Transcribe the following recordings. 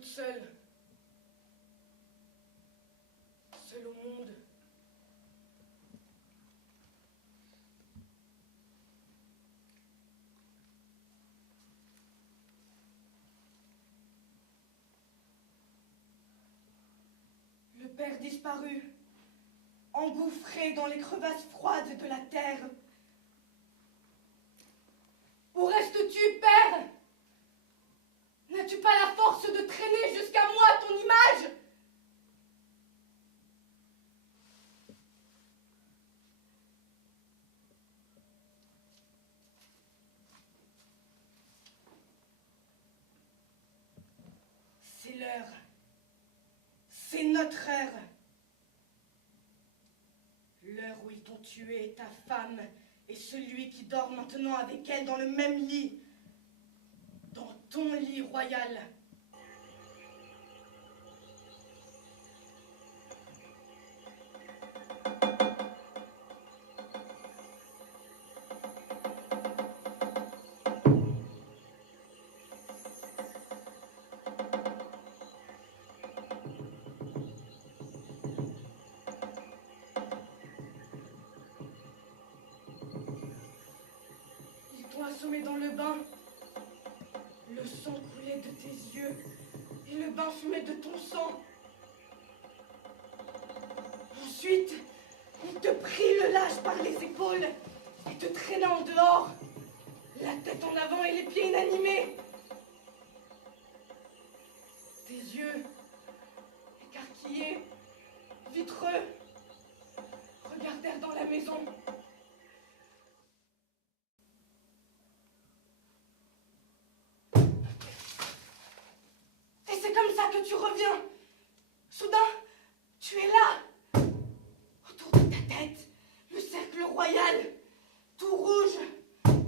toute seule. Seule au monde. Le père disparu, engouffré dans les crevasses froides de la terre. Où restes-tu, père? N'as-tu pas la force de traîner jusqu'à moi ton image? C'est l'heure. C'est notre heure. L'heure où ils t'ont tué, ta femme, et celui qui dort maintenant avec elle dans le même lit. Dans ton lit royal. Ils t'ont assommé dans le bain. Le sang coulait de tes yeux et le bain fumait de ton sang. Ensuite, on te prit le lâche par les épaules et te traîna en dehors, la tête en avant et les pieds inanimés. Tes yeux, écarquillés, vitreux, regardèrent dans la maison. Et c'est comme ça que tu reviens. Soudain, tu es là. Autour de ta tête, le cercle royal, tout rouge.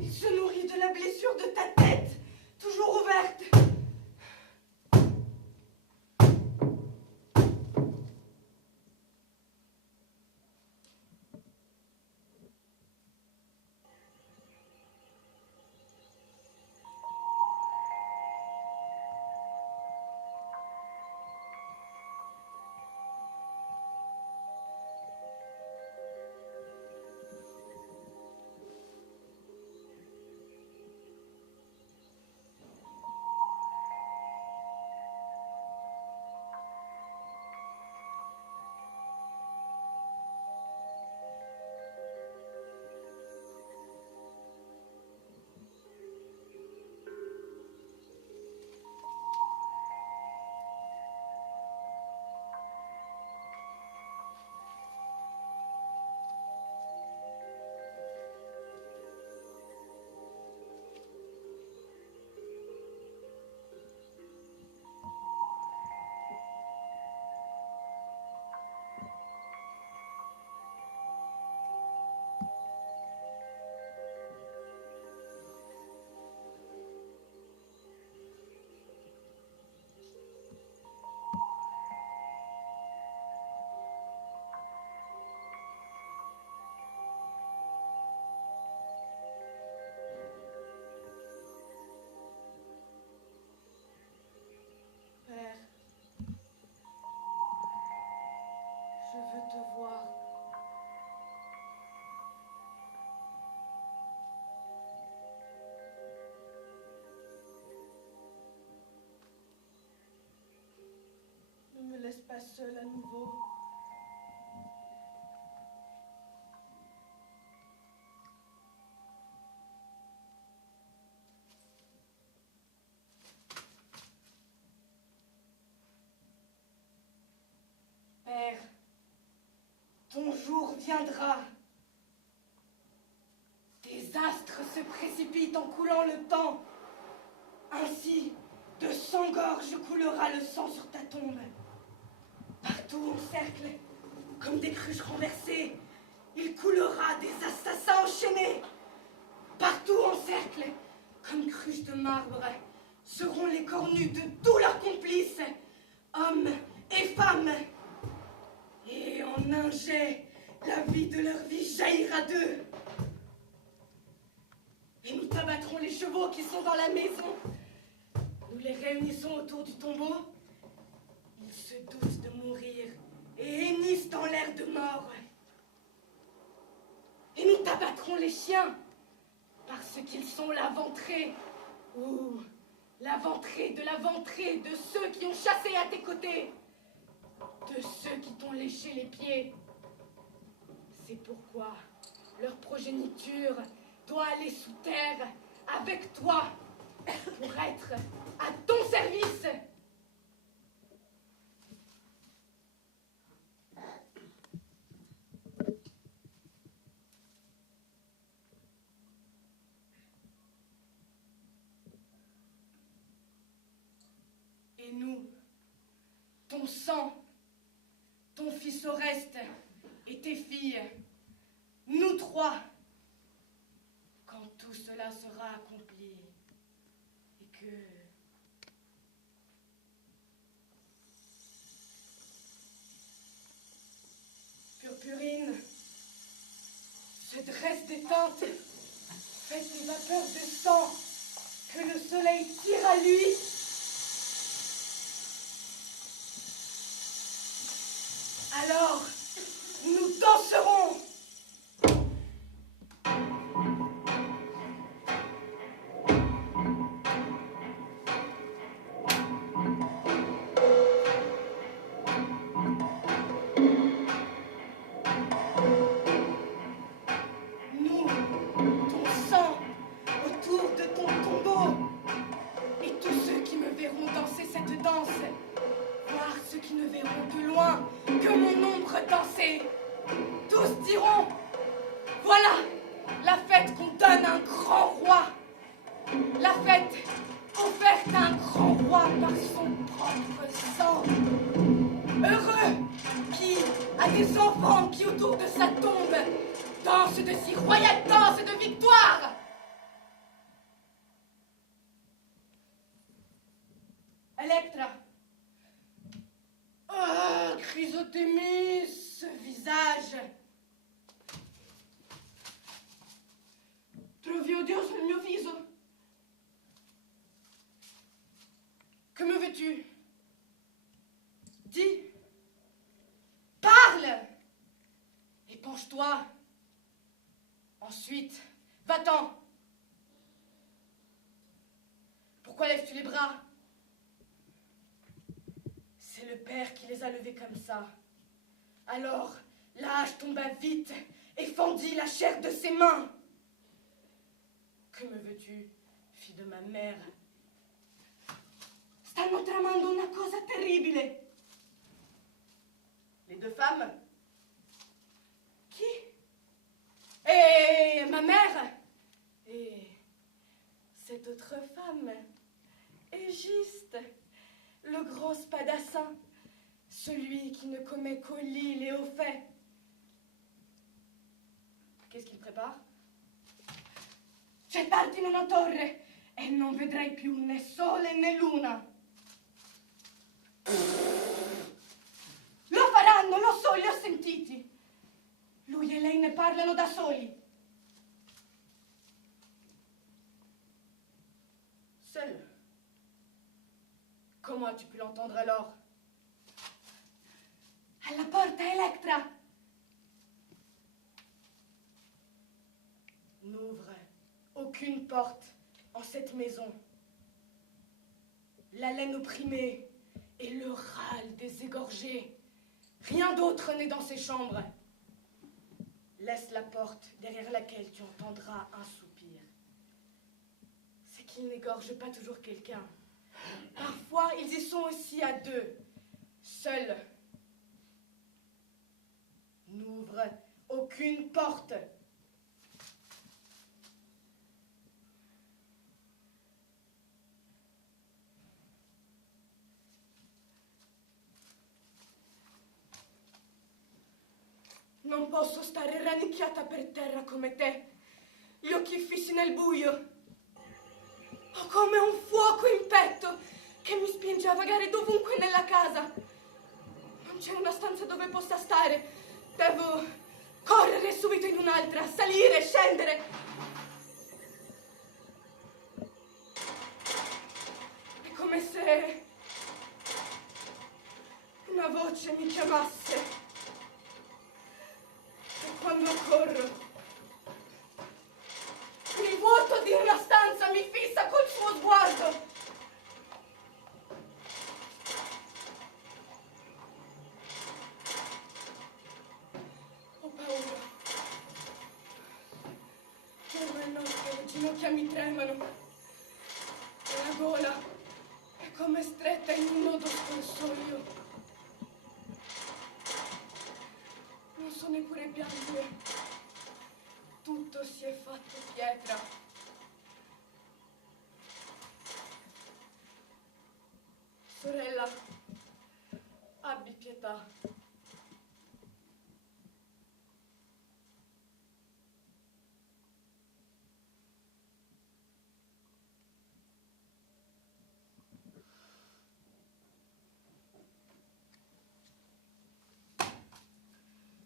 Il se nourrit de la blessure de ta tête, toujours ouverte. Père, je veux te voir. Ne me laisse pas seule à nouveau. Père, ton jour viendra. Tes astres se précipitent en coulant le temps. Ainsi, de sang-gorge coulera le sang sur ta tombe. Partout en cercle, comme des cruches renversées, il coulera des assassins enchaînés. Partout en cercle, comme cruches de marbre, seront les cornus de tous leurs complices, hommes et femmes. Et en un jet, la vie de leur vie jaillira d'eux. Et nous abattrons les chevaux qui sont dans la maison. Nous les réunissons autour du tombeau Ils se doutent de mourir et hennissent dans l'air de mort. Et nous t'abattrons les chiens, parce qu'ils sont la ventrée, ou la ventrée de ceux qui ont chassé à tes côtés, de ceux qui t'ont léché les pieds. C'est pourquoi leur progéniture doit aller sous terre avec toi pour être à ton service. Et nous, ton sang, ton fils Oreste et tes filles, nous trois, quand tout cela sera accompli et que... Purpurine se dresse des tentes, fait des vapeurs de sang, que le soleil tire à lui. Alors, nous danserons. Nous, ton sang, autour de ton tombeau. Et tous ceux qui me verront danser cette danse, voir ceux qui ne verront de loin que mon ombre danser, tous diront, voilà la fête qu'on donne à un grand roi, la fête offerte à un grand roi par son propre sang. Heureux qui a des enfants qui autour de sa tombe dansent de si royales danses de victoire. Electra. Oh, Chrysothémis, ce visage. Trovi odioso il mio viso. Que me veux-tu? Dis. Parle. Épanche-toi. Ensuite, va-t'en. Pourquoi lèves-tu les bras? C'est le père qui les a levés comme ça. Alors, l'âge tomba vite et fendit la chair de ses mains. Que me veux-tu, fille de ma mère? Stanno tramando una cosa terribile. Les deux femmes? Qui? Et ma mère? Et cette autre femme, Égiste, le grand spadassin, celui qui ne commet qu'au lit et au fait. Qu'est-ce qu'il prépare? Gettarti in una torre e non vedrai più né sole né luna. Lo faranno, lo so, li ho sentiti. Lui e lei ne parlano da soli. Seul. Comment as-tu pu l'entendre alors? Alla porta, Electra. N'ouvre aucune porte en cette maison. La laine opprimée et le râle des égorgés. Rien d'autre n'est dans ces chambres. Laisse la porte derrière laquelle tu entendras un soupir. C'est qu'ils n'égorgent pas toujours quelqu'un. Parfois, ils y sont aussi à deux, seuls. N'ouvre aucune porte. Non posso stare rannicchiata per terra come te, gli occhi fissi nel buio. Ho come un fuoco in petto che mi spinge a vagare dovunque nella casa. Non c'è una stanza dove possa stare. Devo correre subito in un'altra, salire, scendere. È come se voce mi chiamasse. E quando corro, il vuoto di una stanza mi fissa col suo sguardo. Ho paura. Giorno e notte le ginocchia mi tremano e la gola è come stretta in un nodo scorsoio. Non so neppure piangere. Tutto si è fatto pietra. Sorella, abbi pietà.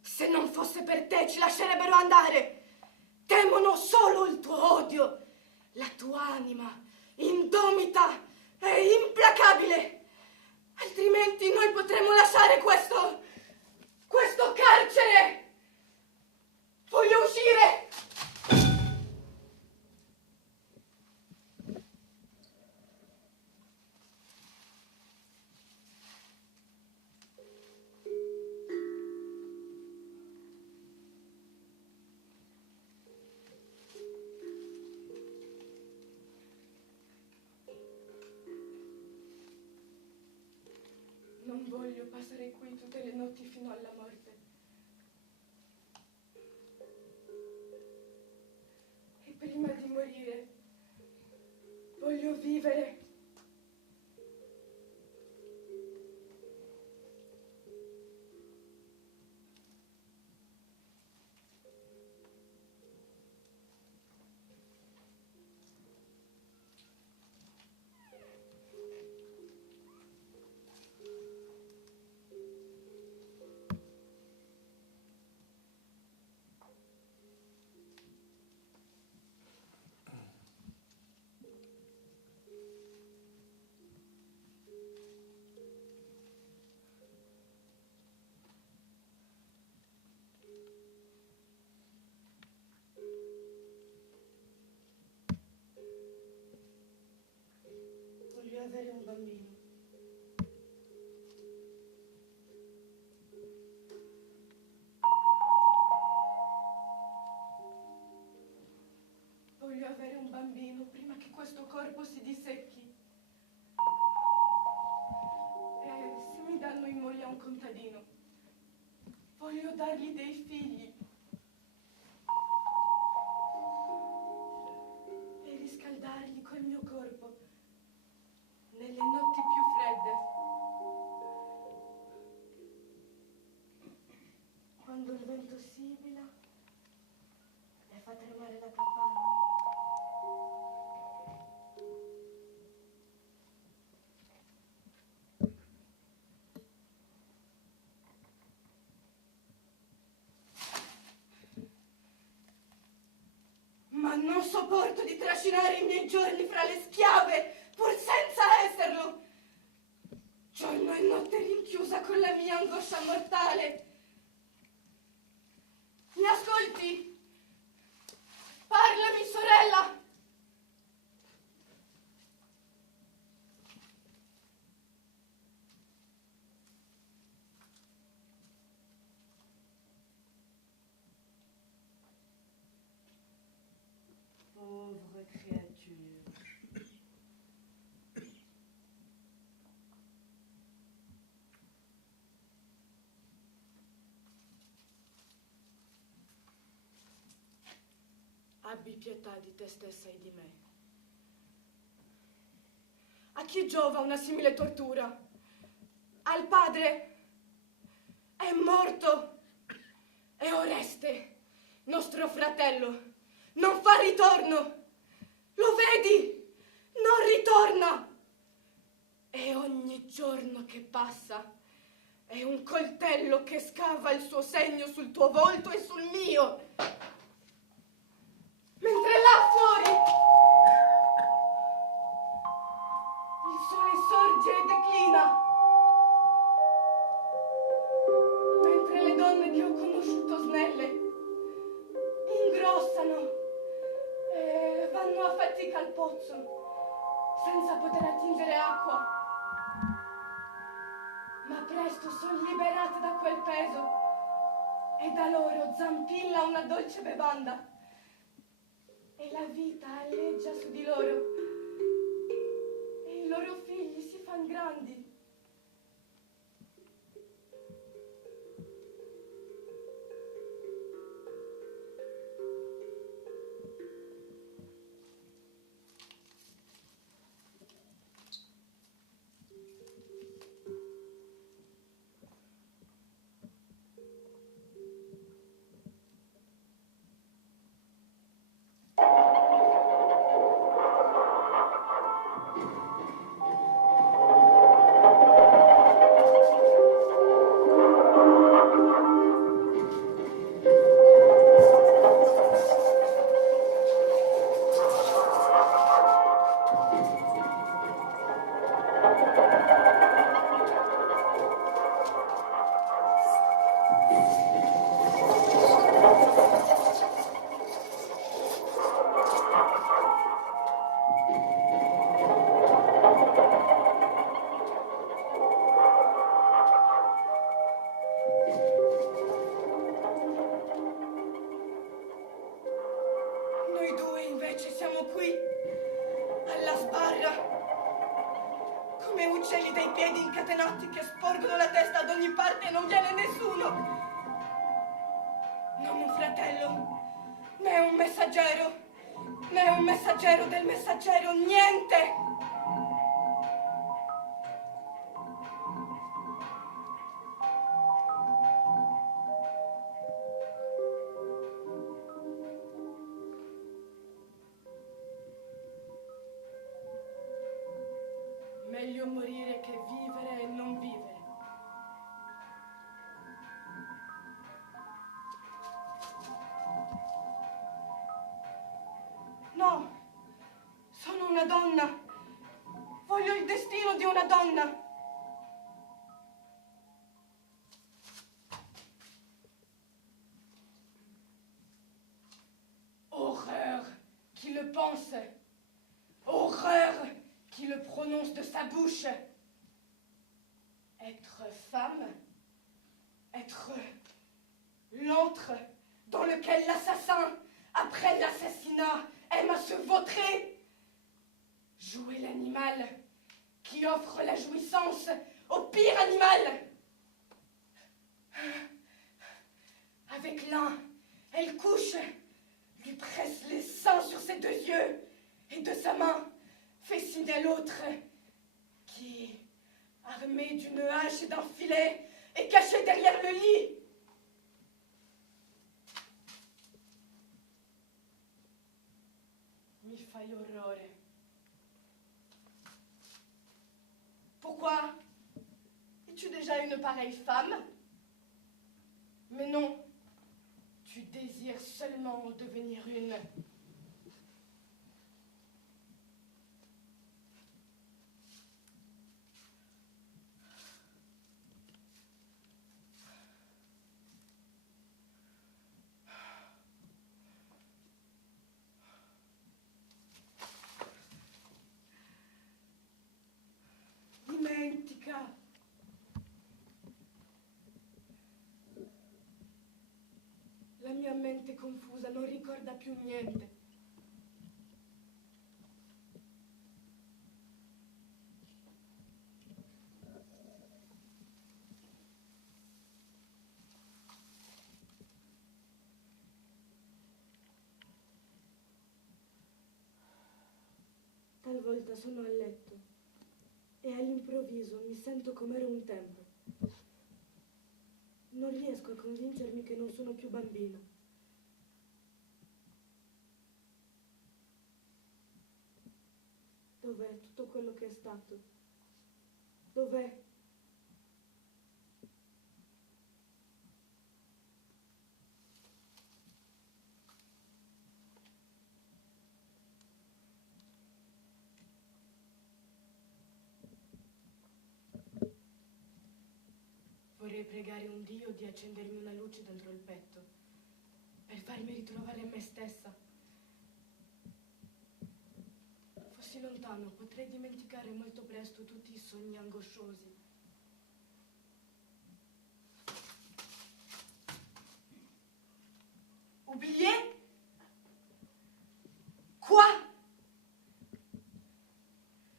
Se non fosse per te ci lascerebbero andare. Temono solo il tuo odio, la tua anima indomita e implacabile. Altrimenti noi potremmo lasciare questo carcere. Voglio uscire. Non voglio passare qui tutte le notti fino alla morte. E prima di morire voglio vivere. Voglio avere un bambino. Voglio avere un bambino prima che questo corpo si dissecchi. E se mi danno in moglie a un contadino, voglio dargli dei figli. E riscaldarli col mio corpo nelle notti più fredde. Quando il vento sibila e fa tremare la capanna. Ma non sopporto di trascinare i miei giorni fra le schiave, pur senza esserlo. Giorno e notte rinchiusa con la mia angoscia mortale. Mi ascolti? Parlami, sorella! Pauvre créature. Abbi pietà di te stessa e di me. A chi giova una simile tortura? Al padre? È morto. E Oreste, nostro fratello, non fa ritorno. Lo vedi? Non ritorna. E ogni giorno che passa è un coltello che scava il suo segno sul tuo volto e sul mio. Mentre là fuori il sole sorge e declina. fatica al pozzo, senza poter attingere acqua. Ma presto son liberate da quel peso e da loro zampilla una dolce bevanda e la vita alleggia su di loro e i loro figli si fan grandi. Noi due invece siamo qui, alla sbarra, come uccelli dai piedi incatenati che sporgono la testa ad ogni parte e non viene nessuno. Non un fratello, né un messaggero del messaggero, niente! Meglio morire che vivere e non vivere. No, sono una donna. Voglio il destino di una donna. Horreur qui le pense. Horreur qui le prononce de sa bouche. Être femme, être l'antre dans lequel l'assassin, après l'assassinat, aime à se vautrer. Jouer l'animal qui offre la jouissance au pire animal. Avec l'un, elle couche, lui presse les seins sur ses deux yeux et de sa main fait signe à l'autre qui, armé d'une hache et d'un filet, est caché derrière le lit. Mi fai orrore. Pourquoi? Es-tu déjà une pareille femme? Mais non, tu désires seulement devenir une. Dimentica. La mia mente confusa non ricorda più niente. Talvolta sono a letto e all'improvviso mi sento come ero un tempo. Non riesco a convincermi che non sono più bambina. Dov'è tutto quello che è stato? Dov'è? Vorrei pregare un Dio di accendermi una luce dentro il petto, per farmi ritrovare me stessa. così lontano potrei dimenticare molto presto tutti i sogni angosciosi. Oublier? Quoi?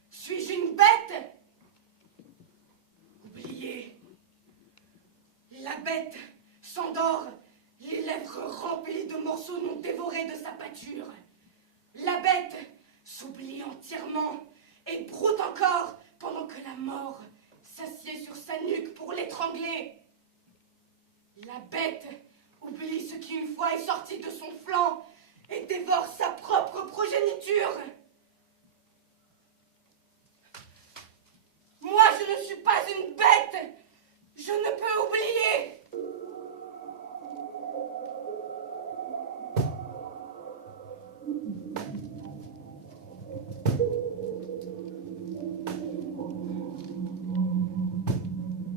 Suis-je une bête? Oublier. La bête s'endort, les lèvres remplies de morceaux non dévorés de sa pâture. La bête s'oublie entièrement et broute encore pendant que la mort s'assied sur sa nuque pour l'étrangler. La bête oublie ce qui une fois est sorti de son flanc et dévore sa propre progéniture. Moi, je ne suis pas une bête. Je ne peux oublier.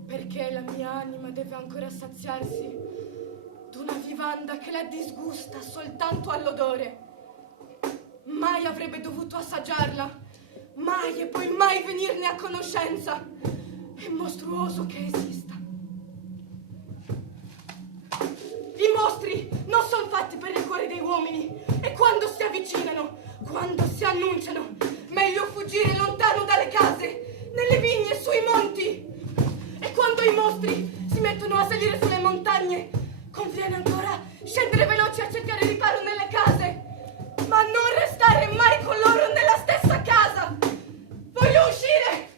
Perché la mia anima deve ancora saziarsi d'una vivanda che la disgusta soltanto all'odore. Mai avrebbe dovuto assaggiarla, mai e poi mai venirne a conoscenza. È mostruoso che esista. I mostri non sono fatti per i cuori dei uomini e quando si avvicinano, quando si annunciano, meglio fuggire lontano dalle case, nelle vigne, sui monti. E quando i mostri si mettono a salire sulle montagne, conviene ancora scendere veloci a cercare riparo nelle case, ma non restare mai con loro nella stessa casa. Voglio uscire!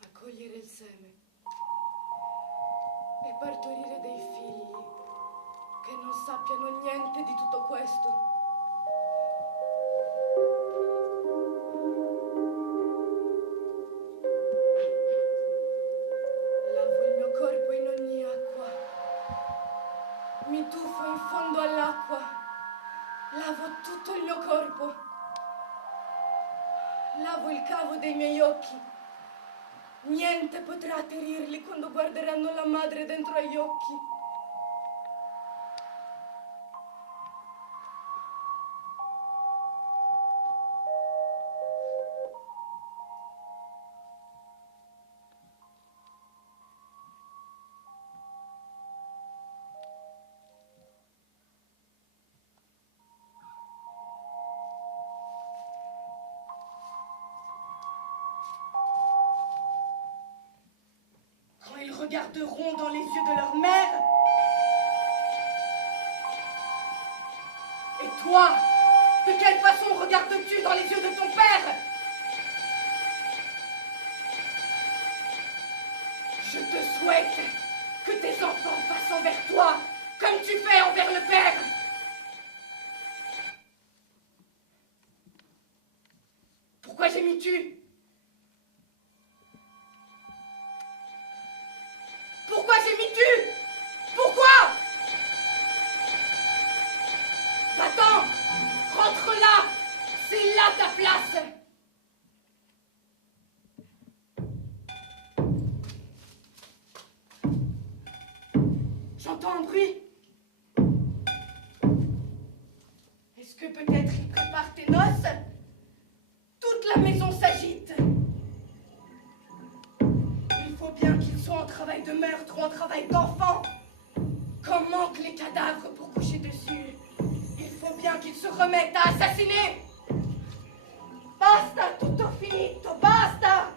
Accogliere il seme e partorire dei figli che non sappiano niente di tutto questo. Lavo il mio corpo in ogni acqua, mi tuffo in fondo all'acqua, lavo tutto il mio corpo, lavo il cavo dei miei occhi. Niente potrà atterirli quando guarderanno la madre dentro agli occhi. Ils regarderont dans les yeux de leur mère. Et toi, de quelle façon regardes-tu dans les yeux de ton père? Je te souhaite que tes enfants fassent envers toi comme tu fais envers le père. Pourquoi gémis-tu? Pourquoi gémis-tu? Pourquoi? Va-t'en! Rentre là! C'est là ta place! J'entends un bruit. Est-ce que peut-être il prépare tes noces? Toute la maison s'agite. Il faut bien qu'il soit en travail de meurtre ou en travail d'enfant. Comme manquent les cadavre pour coucher dessus. Il faut bien qu'il se remette à assassiner. Basta, tutto finito, basta.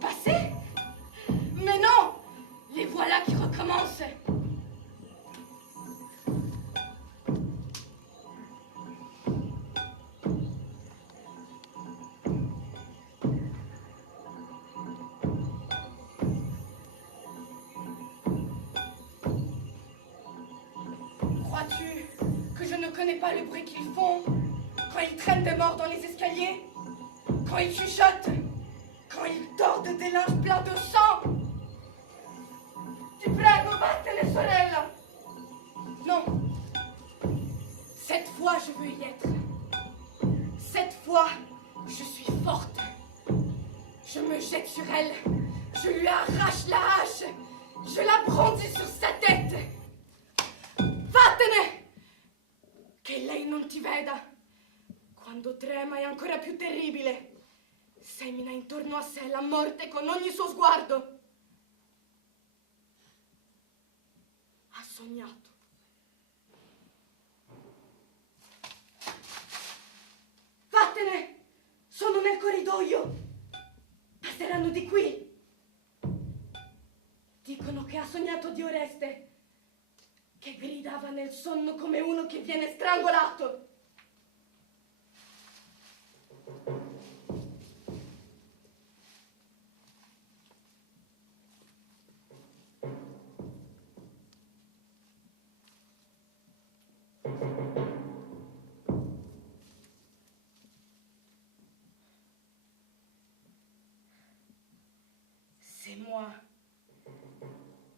Passé? Mais non, les voilà qui recommencent. Crois-tu que je ne connais pas le bruit qu'ils font quand ils traînent des morts dans les escaliers, quand ils chuchotent, quand ils tordent des linges pleins de sang? Ti prego, vattene, sorella! Non. Cette fois, je veux y être. Cette fois, je suis forte. Je me jette sur elle. Je lui arrache la hache. Je la brandis sur sa tête. Vattene! Che lei non ti veda. Quando trema è ancora più terribile. Semina intorno a sé la morte con ogni suo sguardo. Ha sognato. Vattene! Sono nel corridoio. Passeranno di qui. Dicono che ha sognato di Oreste, che gridava nel sonno come uno che viene strangolato.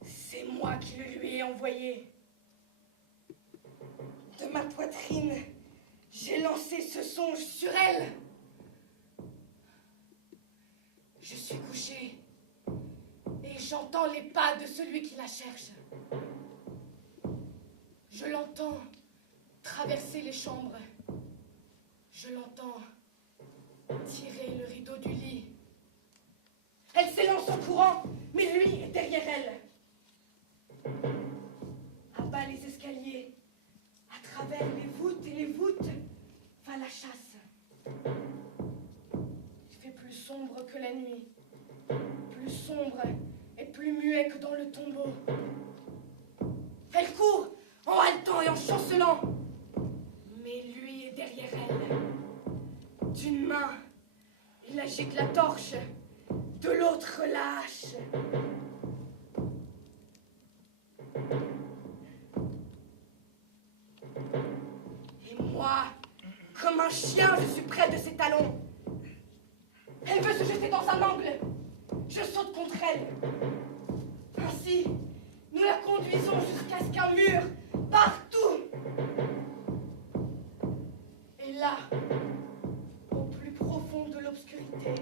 C'est moi qui le lui ai envoyé. De ma poitrine, j'ai lancé ce songe sur elle. Je suis couchée et j'entends les pas de celui qui la cherche. Je l'entends traverser les chambres. Je l'entends tirer le rideau du lit. Elle s'élance en courant, mais lui est derrière elle. À bas les escaliers, à travers les voûtes et les voûtes, va la chasse. Il fait plus sombre que la nuit, plus sombre et plus muet que dans le tombeau. Elle court en haletant et en chancelant, mais lui est derrière elle. D'une main, il agite la torche, de l'autre la hache. Et moi, comme un chien, je suis près de ses talons. Elle veut se jeter dans un angle. Je saute contre elle. Ainsi, nous la conduisons jusqu'à ce qu'un mur, partout. Et là, au plus profond de l'obscurité,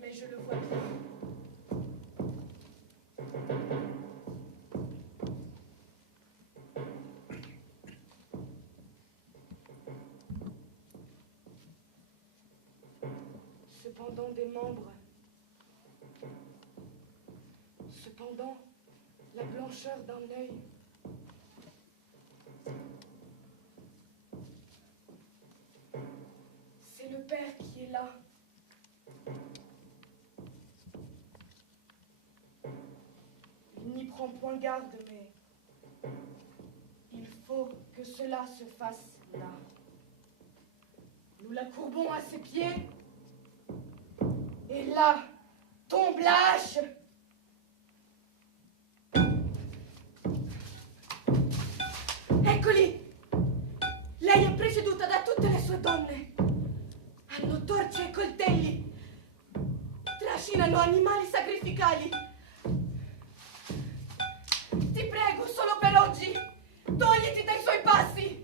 mais je le vois bien. Cependant des membres, cependant la blancheur d'un œil. C'est le père qui est là. Il n'y prend point garde, mais il faut que cela se fasse là. Nous la courbons à ses pieds, et là tombe la hache. Eccoli! Lei è preceduta da tutte le sue donne. Hanno torce e coltelli. Trascinano animali sacrificali. Ti prego, solo per oggi, togliti dai suoi passi.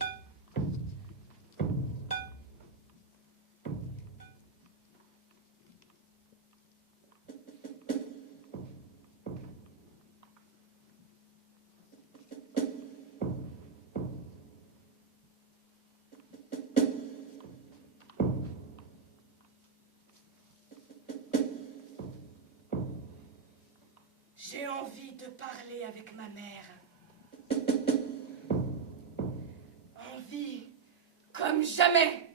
J'ai envie de parler avec ma mère. Envie comme jamais.